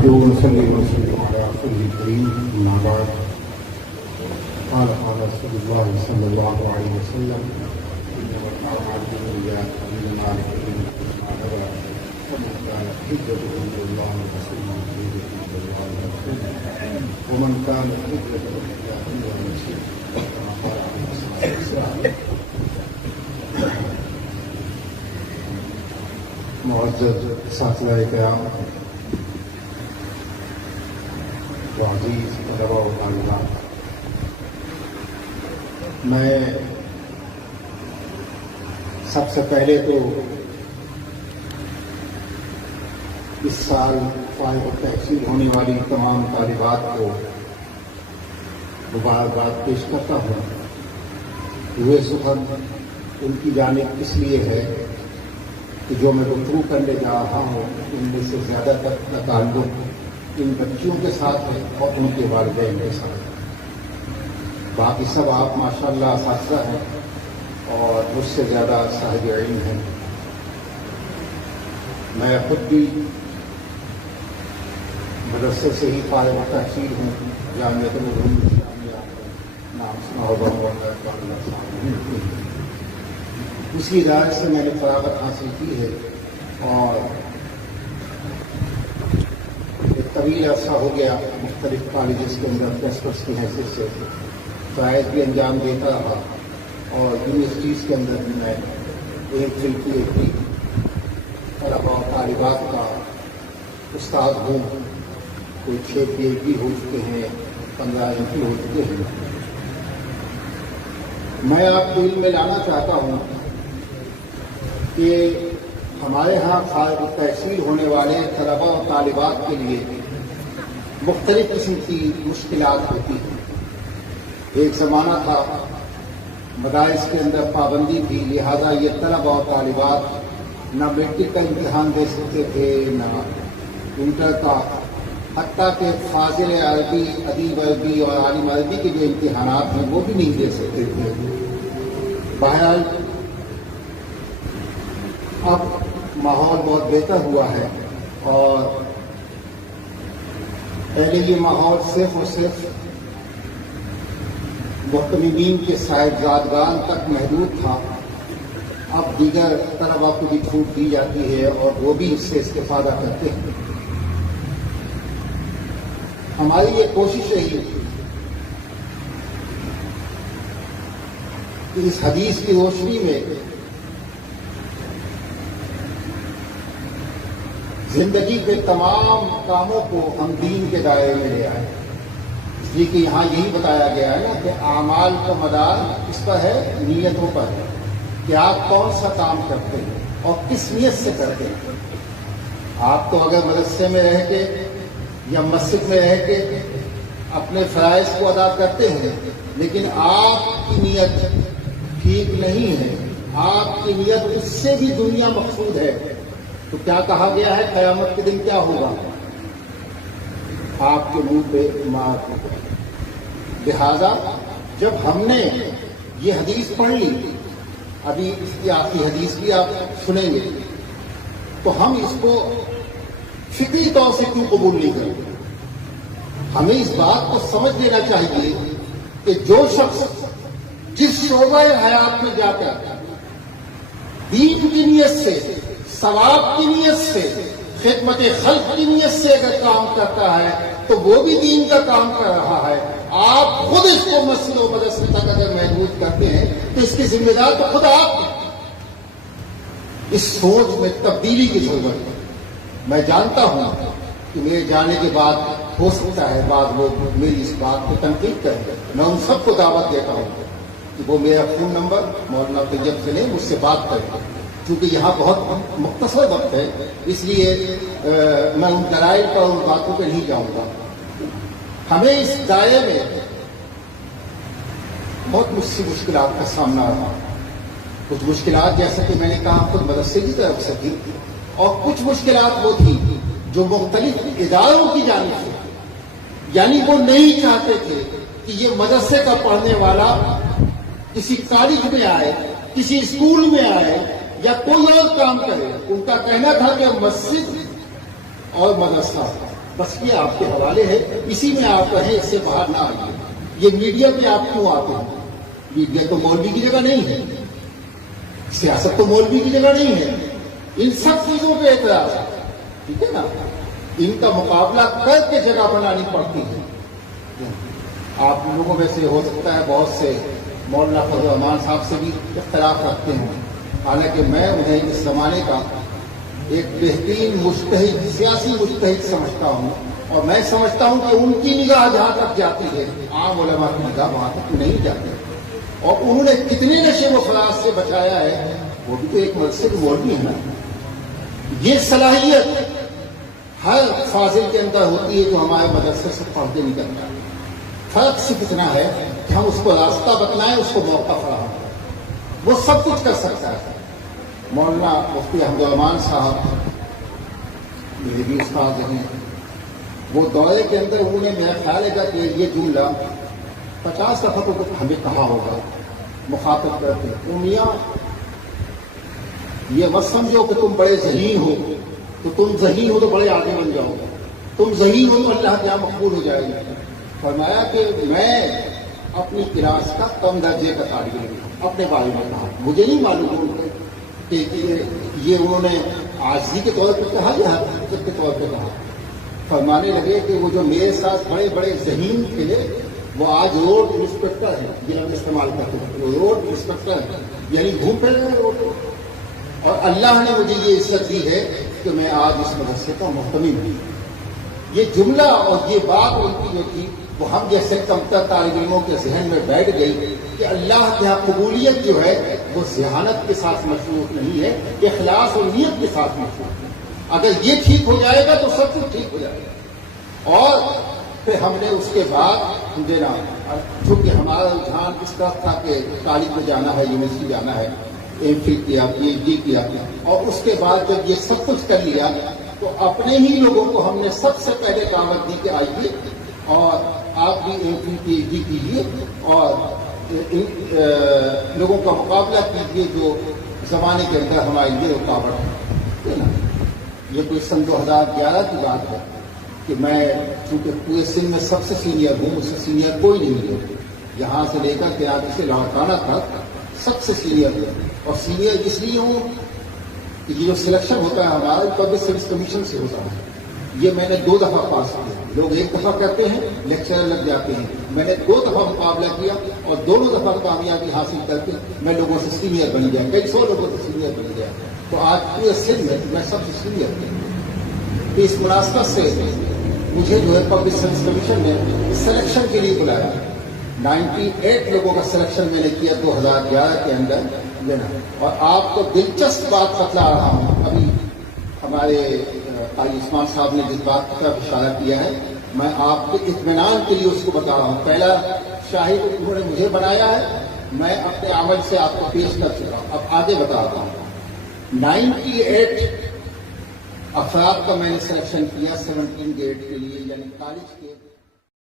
ونصلي ونسلم على رسوله الكريم أما بعد قال رسول الله صلى الله عليه وسلم إنما الأعمال بالنيات وإنما لكل امرئ ما نوى فمن كانت هجرته إلى الله ورسوله فهجرته إلى الله ورسوله ومن كانت هجرته إلى دنيا ونصيبه كما قال عليه الصلاة والسلام. معزز ساتھیائے کرام وعزیز طلباء و طالبات، میں سب سے پہلے تو اس سال فارغ التحصیل ہونے والی تمام طالبات کو مبارکباد پیش کرتا ہوں. یہ سخن ان کی جانب اس لیے ہے کہ جو میں گفتگو کرنے جا رہا ہوں ان میں سے زیادہ تر کا تعلق ان بچیوں کے ساتھ ہے اور ان کے والدین کے ساتھ ہے. باقی سب آپ ماشاءاللہ اساتذہ ہیں اور مجھ سے زیادہ صاحب علم ہیں. میں خود بھی مدرسے سے ہی فارغ التحصیل ہوں. جامعۃ العلوم اسلامیہ نام سنا ہوگا. اسی ادارے سے میں نے فراغت حاصل کی ہے اور ایک طویل عرصہ ہو گیا مختلف کالجز کے اندر پروفیسرس کی حیثیت سے فرائض بھی انجام دیتا رہا اور یونیورسٹیز کے اندر بھی میں ایک طلباء اور طالبات کا استاد ہوں. کوئی 6 PhD ہو چکے ہیں، 15 MPhil ہو چکے ہیں. میں آپ کو علم میں لانا چاہتا ہوں کہ ہمارے ہاں فارغ التحصیل ہونے والے طلباء اور طالبات کے لیے مختلف قسم کی مشکلات ہوتی ہیں. ایک زمانہ تھا مدارس کے اندر پابندی تھی، لہذا یہ طلباء اور طالبات نہ میٹرک کا امتحان دے سکتے تھے نہ انٹر کا، حتیٰ کہ فاضل عربی، ادیب عربی اور عالم عربی کے جو امتحانات ہیں وہ بھی نہیں دے سکتے تھے. بہرحال اب ماحول بہت بہتر ہوا ہے اور پہلے یہ ماحول صرف اور صرف محتممین کے صاحبزادگان تک محدود تھا. اب دیگر طلباء کو بھی چھوٹ دی جاتی ہے اور وہ بھی اس سے استفادہ کرتے ہیں. ہماری یہ کوشش رہی کہ اس حدیث کی روشنی میں زندگی کے تمام کاموں کو ہم دین کے دائرے میں لے آئے. اس لیے کہ یہاں یہی بتایا گیا ہے نا کہ اعمال کا مدار اس پر ہے، نیتوں پر ہے کہ آپ کون سا کام کرتے ہیں اور کس نیت سے کرتے ہیں. آپ تو اگر مدرسے میں رہ کے یا مسجد میں رہ کے اپنے فرائض کو ادا کرتے ہیں لیکن آپ کی نیت ٹھیک نہیں ہے، آپ کی نیت اس سے بھی دنیا مقصود ہے، تو کیا کہا گیا ہے قیامت کے دن کیا ہوگا؟ آپ کے منہ پہ مار ہوگا. لہذا جب ہم نے یہ حدیث پڑھ لی، ابھی اس کی آخری حدیث بھی آپ سنیں گے، تو ہم اس کو فکری طور سے کیوں قبول نہیں کرتے؟ ہمیں اس بات کو سمجھ لینا چاہیے کہ جو شخص جس شعبہ حیات میں جا کر دین کی نیت سے، ثواب کی نیت سے، خدمت خلق کی نیت سے اگر کام کرتا ہے تو وہ بھی دین کا کام کر رہا ہے. آپ خود اس کو مسجد و مدرسے تک اگر محدود کرتے ہیں تو اس کی ذمہ دار تو خود آپ ہیں. اس سوچ میں تبدیلی کی ضرورت ہے. میں جانتا ہوں کہ میرے جانے کے بعد ہو سکتا ہے بعض لوگ میری اس بات کو تنقید کریں. میں ان سب کو دعوت دیتا ہوں کہ وہ میرا فون نمبر مولانا طیب سے لیں، مجھ سے بات کریں. کیونکہ یہاں بہت مختصر وقت ہے اس لیے میں ان دلائل پر ان باتوں پہ نہیں جاؤں گا. ہمیں اس دائرے میں بہت مشکلات کا سامنا رہا. کچھ مشکلات جیسا کہ میں نے کہا خود مدرسے کی طرف سے تھی اور کچھ مشکلات وہ تھی جو مختلف اداروں کی جانب سے، یعنی وہ نہیں چاہتے تھے کہ یہ مدرسے کا پڑھنے والا کسی کالج میں آئے، کسی اسکول میں آئے یا کوئی اور کام کرے. ان کا کہنا تھا کہ مسجد اور مدرسہ بس یہ آپ کے حوالے ہے، اسی میں آپ رہیں، اس سے باہر نہ آئیے۔ یہ میڈیا پہ آپ کیوں آتے ہیں؟ میڈیا تو مولوی کی جگہ نہیں ہے، سیاست تو مولوی کی جگہ نہیں ہے، ان سب چیزوں پہ اعتراض ہے، ٹھیک ہے نا؟ ان کا مقابلہ کر کے جگہ بنانی پڑتی ہے۔ آپ لوگوں میں سے ہو سکتا ہے بہت سے مولانا فضل الرحمان صاحب سے بھی اختلاف رکھتے ہیں، حالانکہ میں انہیں اس زمانے کا ایک بہترین مجتہد، سیاسی مجتہد سمجھتا ہوں، اور میں سمجھتا ہوں کہ ان کی نگاہ جہاں تک جاتی ہے عام علماء کی نگاہ وہاں تک نہیں جاتی، اور انہوں نے کتنے نشے و فراز سے بچایا ہے، وہ بھی تو ایک مدرسے کے مولوی ہے نا۔ یہ صلاحیت ہر فاضل کے اندر ہوتی ہے جو ہمارے مدرسے سے پڑھ کے نکلتا ہے۔ فرق صرف اتنا ہے کہ ہم اس کو راستہ بتلائیں، اس کو موقع فراہم کریں۔ وہ سب کچھ کر سکتا ہے۔ مولانا مفتی احمد الرحمان صاحب میرے بھی استاد ہیں، وہ دورے کے اندر انہوں نے، میرا خیال ہے کہ یہ جملہ 50 دفعہ تو ہمیں کہا ہوگا مخاطب کرتے، میاں یہ مت سمجھو کہ تم بڑے ذہین ہو، تو تم ذہین ہو تو بڑے آگے بن جاؤ گے، تم ذہین ہو تو اللہ کے یہاں مقبول ہو جائے گا۔ فرمایا کہ میں اپنی کلاس کا کم درجے کا طالب علم ہوں، اپنے بارے میں کہا، مجھے نہیں معلوم کہ یہ انہوں نے عاجزی کے طور پر کہا یا حقیقت کے طور پر کہا۔ فرمانے لگے کہ وہ جو میرے ساتھ بڑے بڑے ذہین تھے وہ آج روڈ انسپیکٹر ہیں، یہ ہم استعمال کرتے ہیں، وہ روڈ انسپیکٹر ہیں، یعنی گھوم پھر رہے ہیں روڈ پر، اور اللہ نے مجھے یہ عزت دی ہے کہ میں آج اس مدرسے کا محتمم ہوں۔ یہ جملہ اور یہ بات ان کی جو تھی وہ ہم جیسے کمتر طالب علموں کے ذہن میں بیٹھ گئی کہ اللہ کے یہاں قبولیت جو ہے وہ ذہانت کے ساتھ مشروط نہیں ہے، اخلاص اور نیت کے ساتھ مشروط ہے۔ اگر یہ ٹھیک ہو جائے گا تو سب کچھ ٹھیک ہو جائے گا۔ اور پھر ہم نے اس کے بعد دینا، چونکہ ہمارا رجحان اس طرح تھا کہ کالج میں جانا ہے، یونیورسٹی جانا ہے، ایم فل کیا، پی ایچ ڈی کیا، اور اس کے بعد جب یہ سب کچھ کر لیا تو اپنے ہی لوگوں کو ہم نے سب سے پہلے دعوت دی کہ آئیے اور آپ بھی M Phil P H D کیجیے اور لوگوں کا مقابلہ کیجیے جو زمانے کے اندر ہمارے لیے رکاوٹ ہے نا۔ یہ کوئی سن 2011 کی بات ہے کہ میں چونکہ پورے سندھ میں سب سے سینئر ہوں، مجھ سے سینئر کوئی نہیں ہے، یہاں سے لے کر کراچی سے لاڑکانہ تک سب سے سینئر ہوں، اور سینئر اس لیے ہوں کہ یہ جو سلیکشن ہوتا ہے ہمارا پبلک سروس کمیشن سے ہوتا ہے، یہ میں نے 2 دفعہ پاس کیا۔ لوگ 1 دفعہ کرتے ہیں لیکچر لگ جاتے ہیں، میں نے 2 دفعہ مقابلہ کیا اور دونوں دفعہ کامیابی حاصل کر کے میں لوگوں سے سینئر بن گیا، کئی 100 لوگوں سے سینئر بن گیا، تو آج پورے سندھ میں سب سے سینئر ہوں۔ اس مناسبت سے مجھے جو ہے پبلک سروس کمیشن نے سلیکشن کے لیے بلایا، 98 لوگوں کا سلیکشن میں نے کیا 2011 کے اندر لینا۔ اور آپ کو دلچسپ بات بتلا رہا ہوں، ابھی ہمارے قاری عثمان صاحب نے جس بات کا اشارہ کیا ہے، میں آپ کے اطمینان کے لیے اس کو بتا رہا ہوں۔ پہلا شاہد انہوں نے مجھے بنایا ہے، میں اپنے عمل سے آپ کو پیش کر چکا ہوں، اب آگے بتا رہا ہوں۔ 98 افراد کا میں نے سلیکشن کیا 17 گریڈ کے لیے، یعنی کالج کے